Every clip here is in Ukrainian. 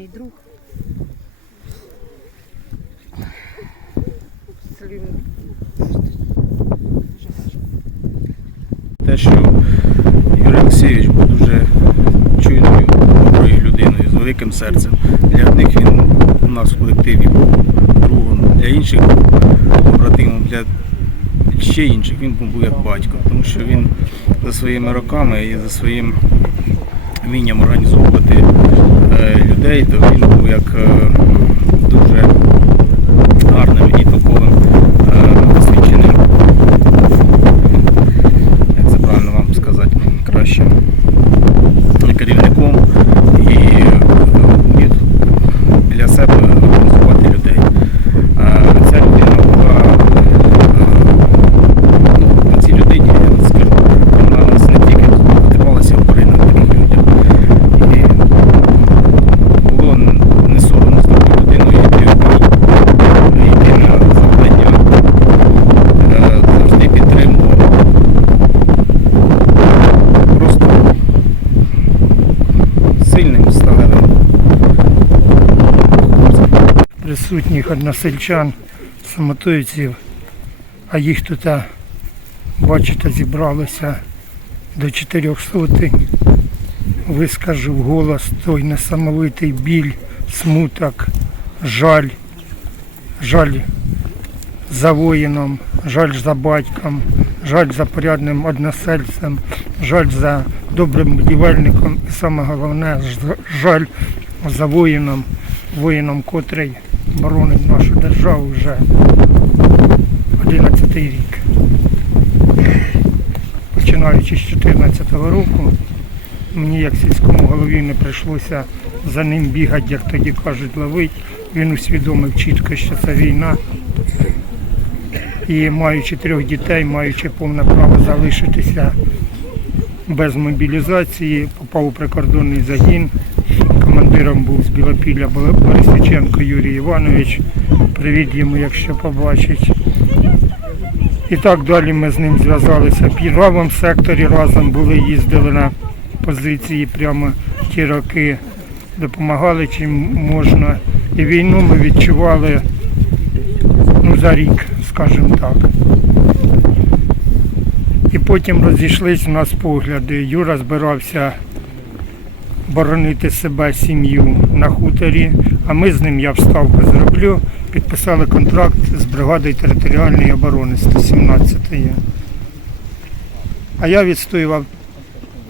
гарний друг. Те, що Юрій Олексійович був дуже чуйною, доброю людиною, з великим серцем. Для одних він у нас в колективі був другом, для інших побратимом, для ще інших він був як батько, тому що він за своїми роками і за своїм вмінням організовувати людей, то він був як присутніх односельчан, самотойців, а їх тут, бачите, зібралося до чотирьох сотень. Вискажу голос той несамовитий біль, смуток, жаль, жаль за воїном, жаль за батьком, жаль за порядним односельцем, жаль за добрим будівельником і саме головне жаль за воїном, воїном, котрий боронить нашу державу вже 11 рік. Починаючи з 2014 року, мені як сільському голові не прийшлося за ним бігати, як тоді кажуть, ловить. Він усвідомив чітко, що це війна. І маючи трьох дітей, маючи повне право залишитися без мобілізації, попав у прикордонний загін. Командиром був з Білопілля Борисиченко Юрій Іванович. Привіт йому, якщо побачить. І так далі ми з ним зв'язалися. В правому секторі разом були, їздили на позиції прямо ті роки, допомагали чим можна. І війну ми відчували ну, за рік, скажімо так. І потім розійшлись у нас погляди. Юра збирався боронити себе, сім'ю на хуторі, а ми з ним, я вставку зроблю, підписали контракт з бригадою територіальної оборони 117-ї. А я відстоював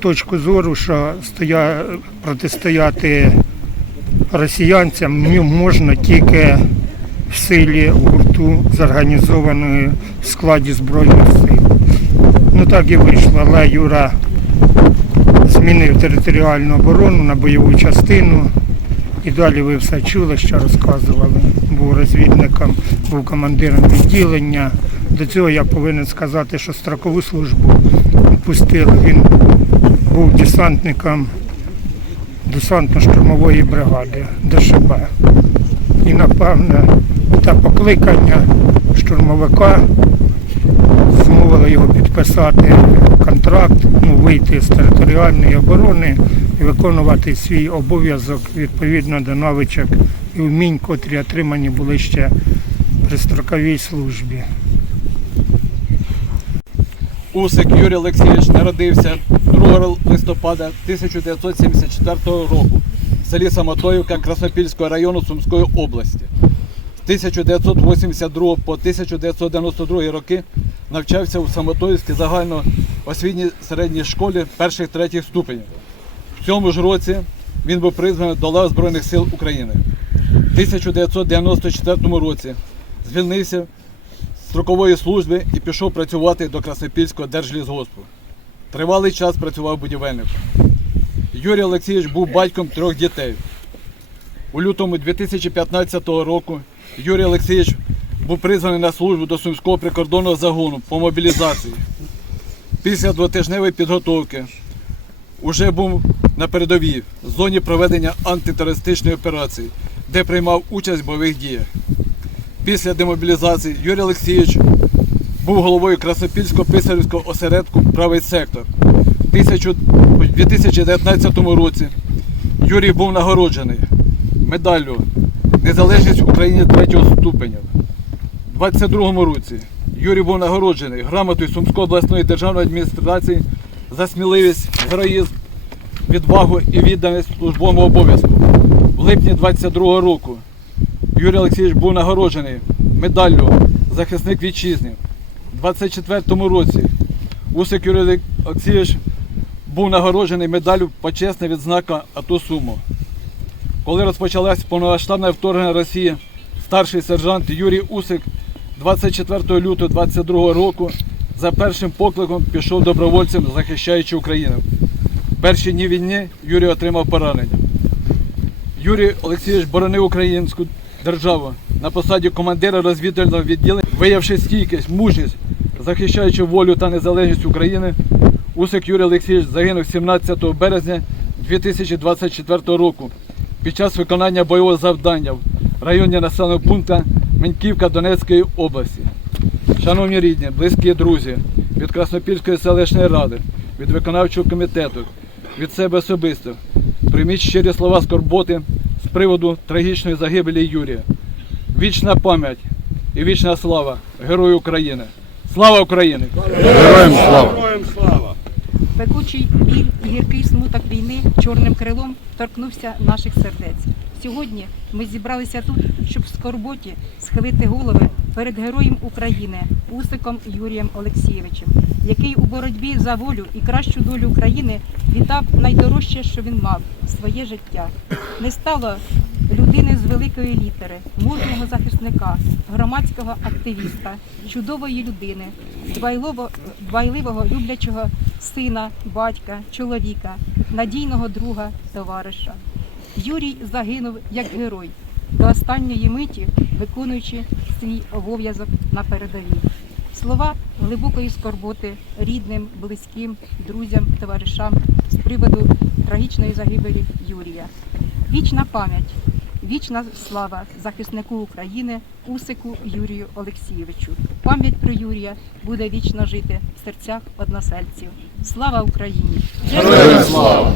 точку зору, що стоя, протистояти росіянцям можна тільки в силі в гурту зорганізованої в складі Збройних сил. Ну так і вийшло, але Юра змінив територіальну оборону на бойову частину. І далі ви все чули, що розказували. Був розвідником, був командиром відділення. До цього я повинен сказати, що строкову службу пустили. Він був десантником десантно-штурмової бригади ДШБ. І напевне те покликання штурмовика змовило його підписати контракт, ну, вийти з територіальної оборони і виконувати свій обов'язок відповідно до навичок і вмінь, котрі отримані були ще при строковій службі. Усик Юрій Олексійович народився 2 листопада 1974 року в селі Самотоївка Краснопільського району Сумської області. З 1982 по 1992 роки навчався у Самотоївській загальноосвітній середній школі перших третіх ступенів. В цьому ж році він був призваний до лав Збройних сил України. В 1994 році звільнився з строкової служби і пішов працювати до Краснопільського держлісгоспу. Тривалий час працював будівельником. Юрій Олексійович був батьком трьох дітей. У лютому 2015 року Юрій Олексійович був призваний на службу до Сумського прикордонного загону по мобілізації. Після двотижневої підготовки уже був на передовій в зоні проведення антитерористичної операції, де приймав участь в бойових діях. Після демобілізації Юрій Олексійович був головою Краснопільського писарівського осередку Правий сектор. У 2019 році Юрій був нагороджений медаллю Незалежність України третього ступеня. У 2022 році Юрій був нагороджений грамотою Сумської обласної державної адміністрації за сміливість, героїзм, відвагу і відданість службовому обов'язку. В липні 22 року Юрій Олексійович був нагороджений медаллю захисник вітчизни. У 24 році Усик Юрій Олексійович був нагороджений медаллю почесна відзнака АТО Сумо. Коли розпочалось повномасштабне вторгнення Росії, старший сержант Юрій Усик 24 лютого 22 року за першим покликом пішов добровольцем, захищаючи Україну. Перші дні війни Юрій отримав поранення. Юрій Олексійович боронив українську державу на посаді командира розвідувального відділення, виявивши стійкість, мужність, захищаючи волю та незалежність України. Усик Юрій Олексійович загинув 17 березня 2024 року під час виконання бойового завдання в районі населеного пункту Меньківка Донецької області. Шановні рідні, близькі друзі, від Краснопільської селищної ради, від виконавчого комітету, від себе особисто, прийміть щирі слова скорботи з приводу трагічної загибелі Юрія. Вічна пам'ять і вічна слава Герою України. Слава Україні! Пекучий біль і гіркий смуток війни чорним крилом торкнувся наших сердець. Сьогодні ми зібралися тут, щоб в скорботі схилити голови перед героєм України Усиком Юрієм Олексійовичем, який у боротьбі за волю і кращу долю України віддав найдорожче, що він мав своє життя. Не стало людини з великої літери, мужнього захисника, громадського активіста, чудової людини, дбайливо, дбайливого люблячого сина, батька, чоловіка, надійного друга, товариша. Юрій загинув як герой, до останньої миті виконуючи свій обов'язок на передовій. Слова глибокої скорботи рідним, близьким, друзям, товаришам з приводу трагічної загибелі Юрія. Вічна пам'ять, вічна слава захиснику України Усику Юрію Олексійовичу. Пам'ять про Юрія буде вічно жити в серцях односельців. Слава Україні! Героям слава!